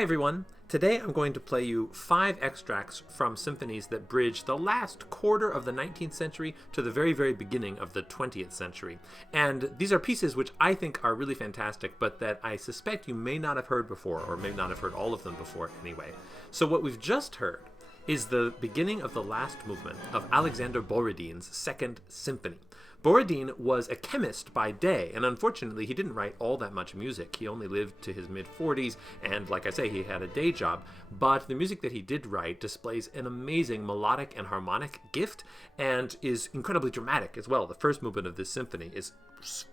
Hi everyone! Today I'm going to play you 5 extracts from symphonies that bridge the last quarter of the 19th century to the very, very beginning of the 20th century. And these are pieces which I think are really fantastic, but that I suspect you may not have heard before, or may not have heard all of them before anyway. So what we've just heard is the beginning of the last movement of Alexander Borodin's Second Symphony. Borodin was a chemist by day, and unfortunately he didn't write all that much music. He only lived to his mid-40s, and like I say, he had a day job. But the music that he did write displays an amazing melodic and harmonic gift, and is incredibly dramatic as well. The first movement of this symphony is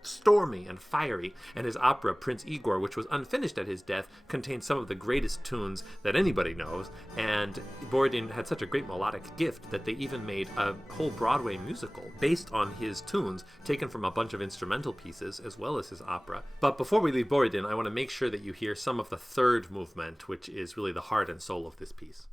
stormy and fiery, and his opera Prince Igor, which was unfinished at his death, contains some of the greatest tunes that anybody knows, and Borodin had such a great melodic gift that they even made a whole Broadway musical based on his tunes, taken from a bunch of instrumental pieces as well as his opera. But before we leave Borodin, I want to make sure that you hear some of the third movement, which is really the heart and soul of this piece.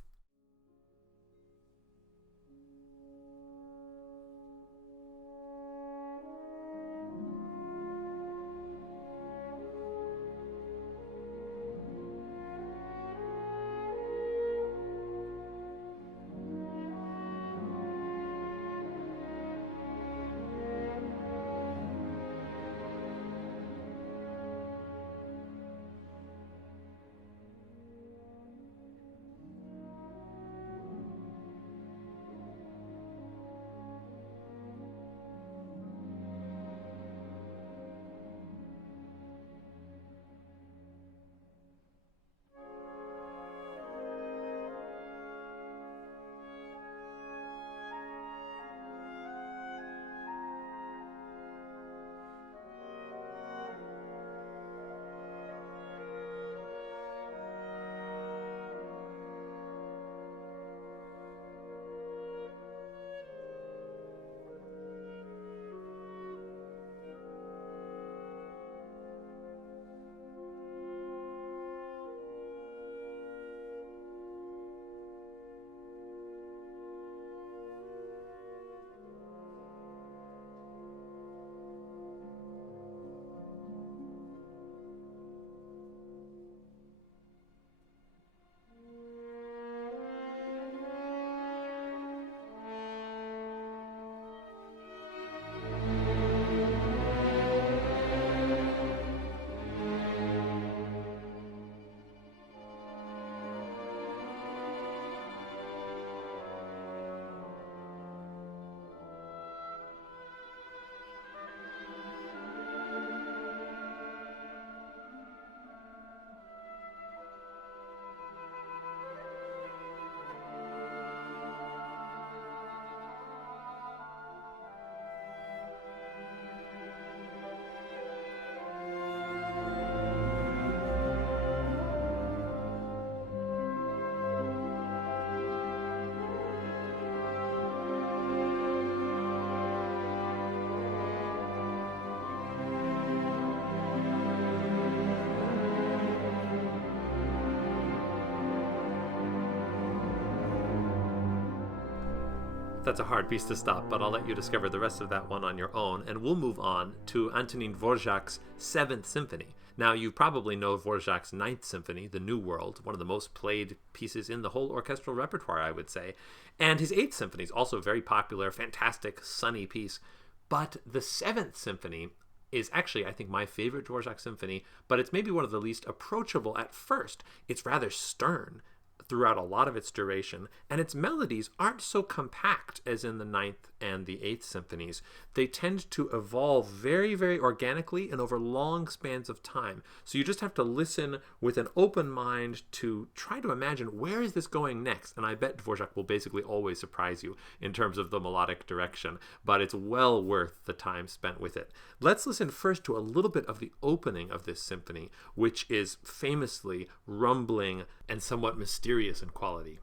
That's a hard piece to stop, but I'll let you discover the rest of that one on your own, and we'll move on to Antonin Dvorak's Seventh Symphony. Now, you probably know Dvorak's Ninth Symphony, The New World, one of the most played pieces in the whole orchestral repertoire, I would say. And his Eighth Symphony is also very popular, fantastic, sunny piece. But the Seventh Symphony is actually, I think, my favorite Dvorak symphony, but it's maybe one of the least approachable at first. It's rather stern throughout a lot of its duration, and its melodies aren't so compact as in the Ninth and the Eighth Symphonies. They tend to evolve very, very organically and over long spans of time. So you just have to listen with an open mind to try to imagine, where is this going next? And I bet Dvorak will basically always surprise you in terms of the melodic direction, but it's well worth the time spent with it. Let's listen first to a little bit of the opening of this symphony, which is famously rumbling and somewhat mysterious in quality.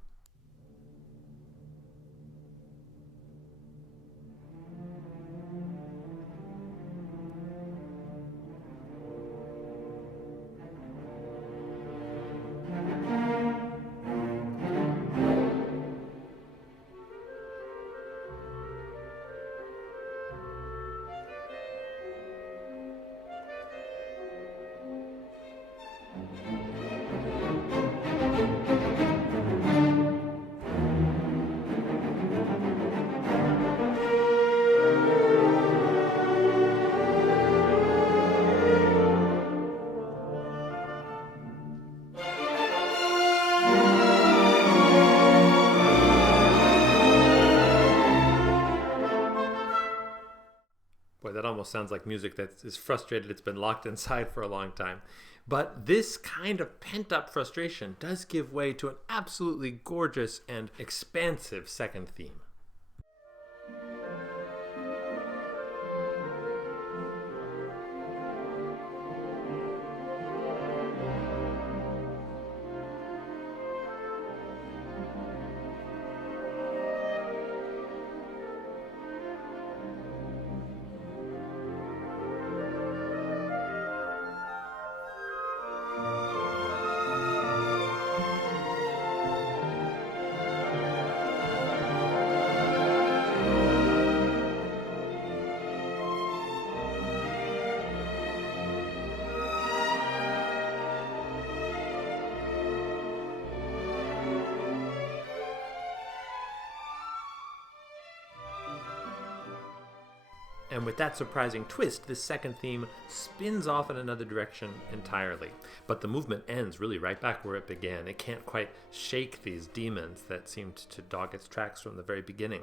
almost sounds like music that is frustrated it's been locked inside for a long time. But this kind of pent-up frustration does give way to an absolutely gorgeous and expansive second theme. And with that surprising twist, this second theme spins off in another direction entirely. But the movement ends really right back where it began. It can't quite shake these demons that seemed to dog its tracks from the very beginning.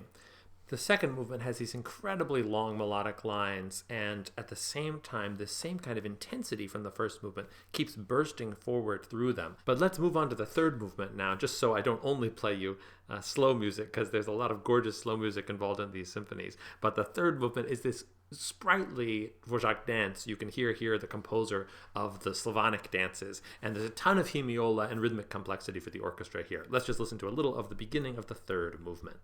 The second movement has these incredibly long melodic lines, and at the same time, this same kind of intensity from the first movement keeps bursting forward through them. But let's move on to the third movement now, just so I don't only play you slow music, because there's a lot of gorgeous slow music involved in these symphonies. But the third movement is this sprightly Dvorak dance. You can hear here the composer of the Slavonic dances, and there's a ton of hemiola and rhythmic complexity for the orchestra here. Let's just listen to a little of the beginning of the third movement.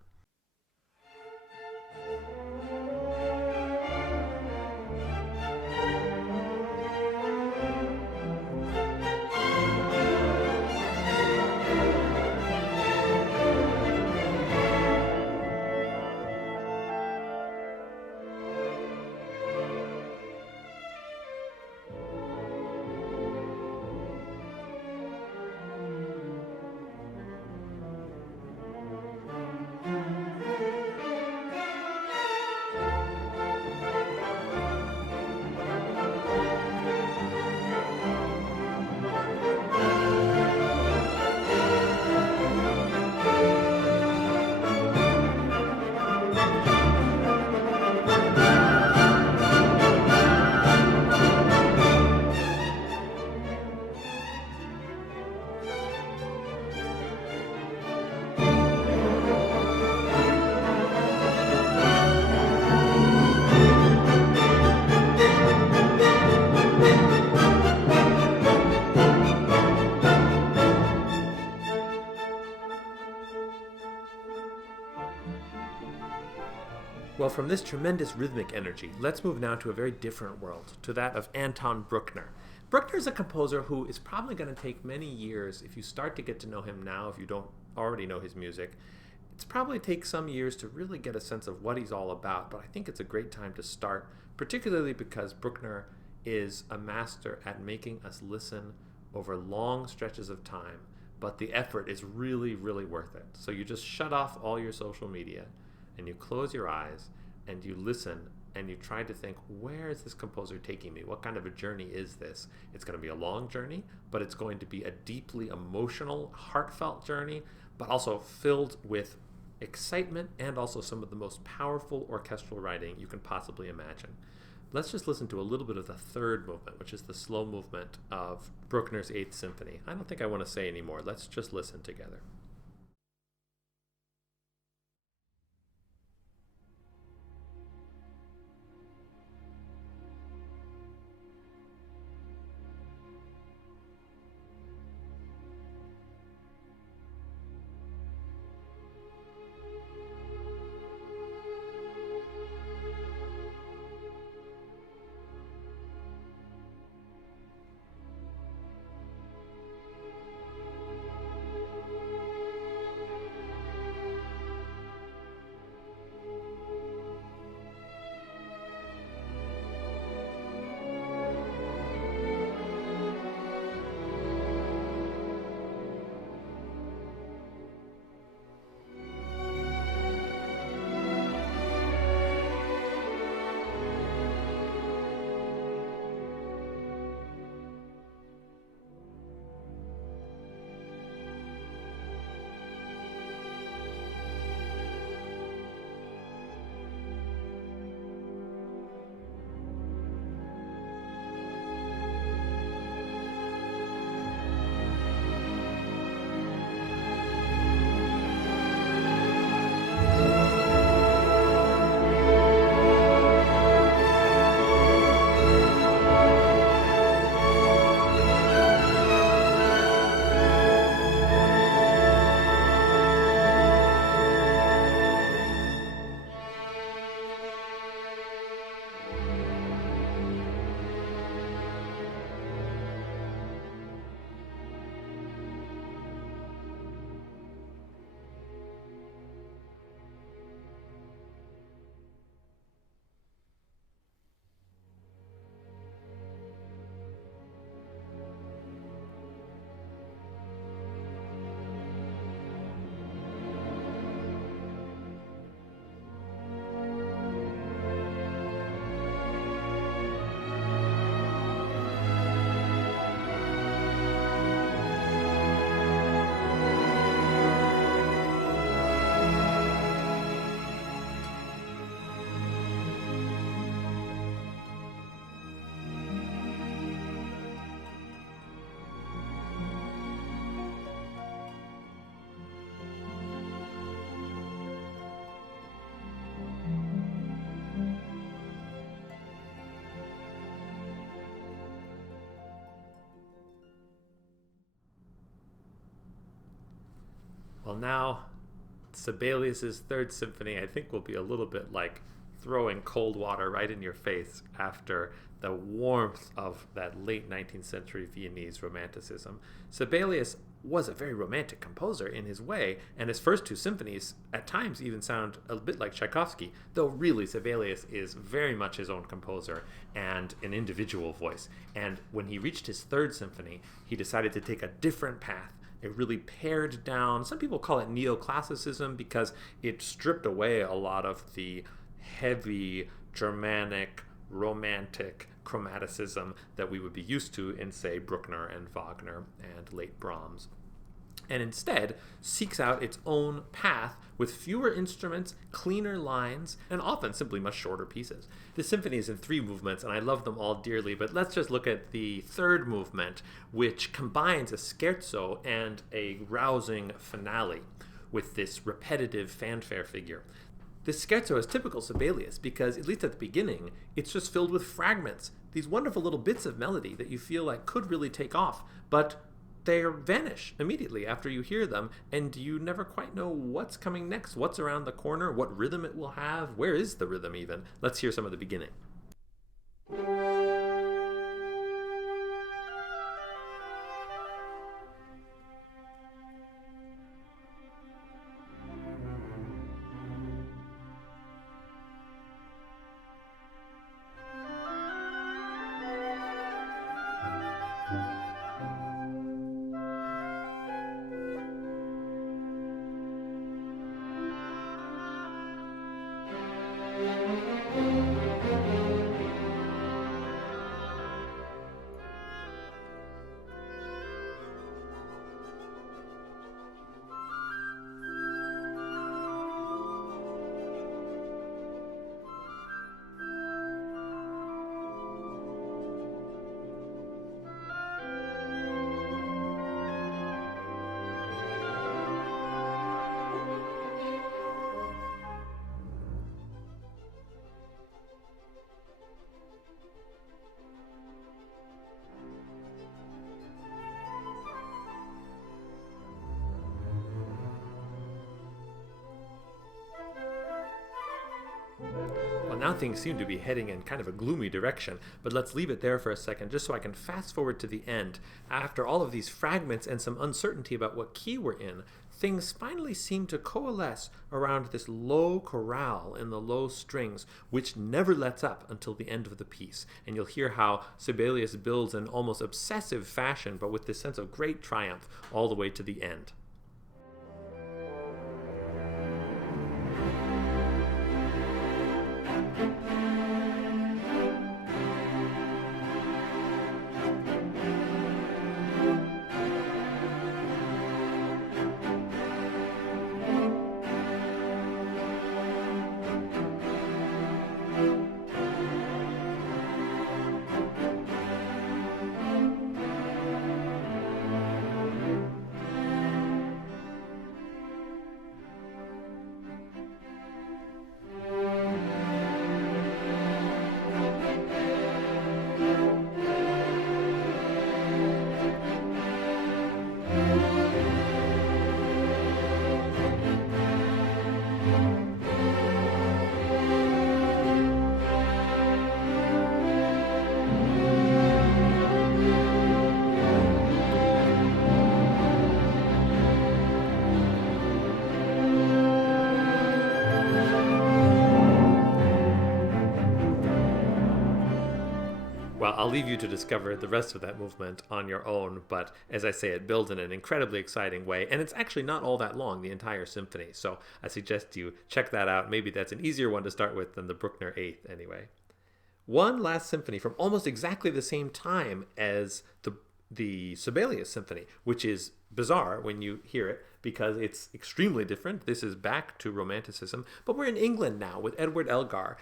Well, from this tremendous rhythmic energy, let's move now to a very different world, to that of Anton Bruckner. Bruckner is a composer who is probably going to take many years, if you start to get to know him now, if you don't already know his music. It's probably take some years to really get a sense of what he's all about, but I think it's a great time to start, particularly because Bruckner is a master at making us listen over long stretches of time, but the effort is really, really worth it. So you just shut off all your social media, and you close your eyes, and you listen, and you try to think, where is this composer taking me? What kind of a journey is this? It's going to be a long journey, but it's going to be a deeply emotional, heartfelt journey, but also filled with excitement and also some of the most powerful orchestral writing you can possibly imagine. Let's just listen to a little bit of the third movement, which is the slow movement of Bruckner's 8th Symphony. I don't think I want to say any more. Let's just listen together. Well, now, Sibelius's Third Symphony, I think, will be a little bit like throwing cold water right in your face after the warmth of that late 19th century Viennese Romanticism. Sibelius was a very romantic composer in his way, and his first two symphonies at times even sound a bit like Tchaikovsky, though really Sibelius is very much his own composer and an individual voice. And when he reached his Third Symphony, he decided to take a different path. It really pared down, some people call it neoclassicism, because it stripped away a lot of the heavy, Germanic, romantic chromaticism that we would be used to in, say, Bruckner and Wagner and late Brahms, and instead seeks out its own path with fewer instruments, cleaner lines, and often simply much shorter pieces. The symphony is in 3 movements, and I love them all dearly, but let's just look at the third movement, which combines a scherzo and a rousing finale with this repetitive fanfare figure. This scherzo is typical Sibelius because, at least at the beginning, it's just filled with fragments, these wonderful little bits of melody that you feel like could really take off, but they vanish immediately after you hear them, and you never quite know what's coming next, what's around the corner, what rhythm it will have, where is the rhythm even. Let's hear some of the beginning. Now things seem to be heading in kind of a gloomy direction, but let's leave it there for a second just so I can fast forward to the end. After all of these fragments and some uncertainty about what key we're in, things finally seem to coalesce around this low chorale in the low strings, which never lets up until the end of the piece. And you'll hear how Sibelius builds in almost obsessive fashion, but with this sense of great triumph all the way to the end. I'll leave you to discover the rest of that movement on your own, but as I say, it builds in an incredibly exciting way, and it's actually not all that long, the entire symphony, so I suggest you check that out. Maybe that's an easier one to start with than the Bruckner 8th anyway. One last symphony from almost exactly the same time as the Sibelius symphony, which is bizarre when you hear it because it's extremely different. This is back to Romanticism, but we're in England now with Edward Elgar.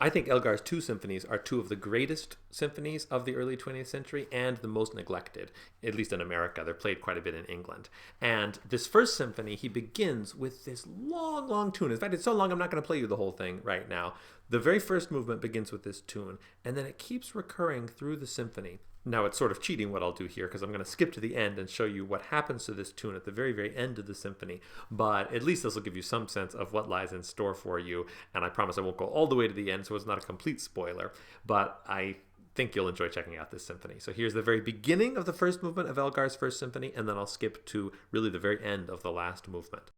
I think Elgar's 2 symphonies are 2 of the greatest symphonies of the early 20th century and the most neglected, at least in America. They're played quite a bit in England. And this first symphony, he begins with this long, long tune. In fact, it's so long I'm not going to play you the whole thing right now. The very first movement begins with this tune, and then it keeps recurring through the symphony. Now, it's sort of cheating what I'll do here because I'm going to skip to the end and show you what happens to this tune at the very, very end of the symphony. But at least this will give you some sense of what lies in store for you. And I promise I won't go all the way to the end, so it's not a complete spoiler. But I think you'll enjoy checking out this symphony. So here's the very beginning of the first movement of Elgar's First Symphony, and then I'll skip to really the very end of the last movement.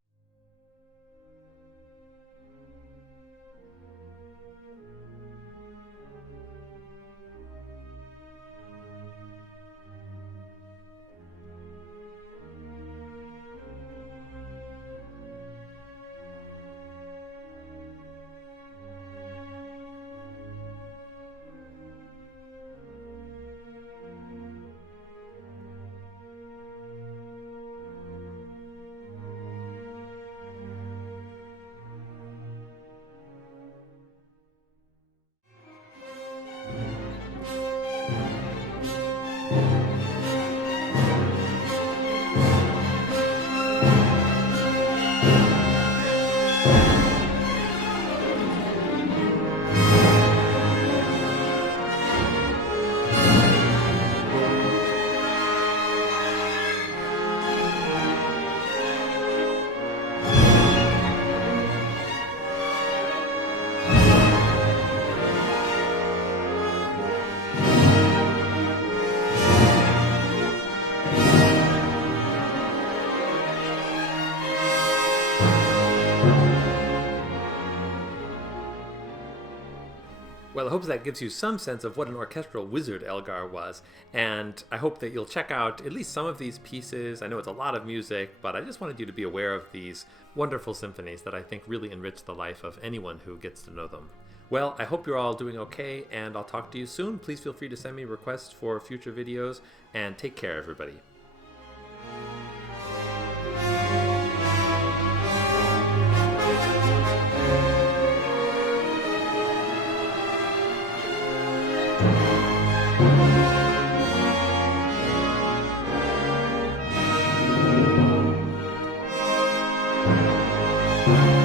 Well, I hope that gives you some sense of what an orchestral wizard Elgar was, and I hope that you'll check out at least some of these pieces. I know it's a lot of music, but I just wanted you to be aware of these wonderful symphonies that I think really enrich the life of anyone who gets to know them. Well, I hope you're all doing okay, and I'll talk to you soon. Please feel free to send me requests for future videos, and take care, everybody. Thank you.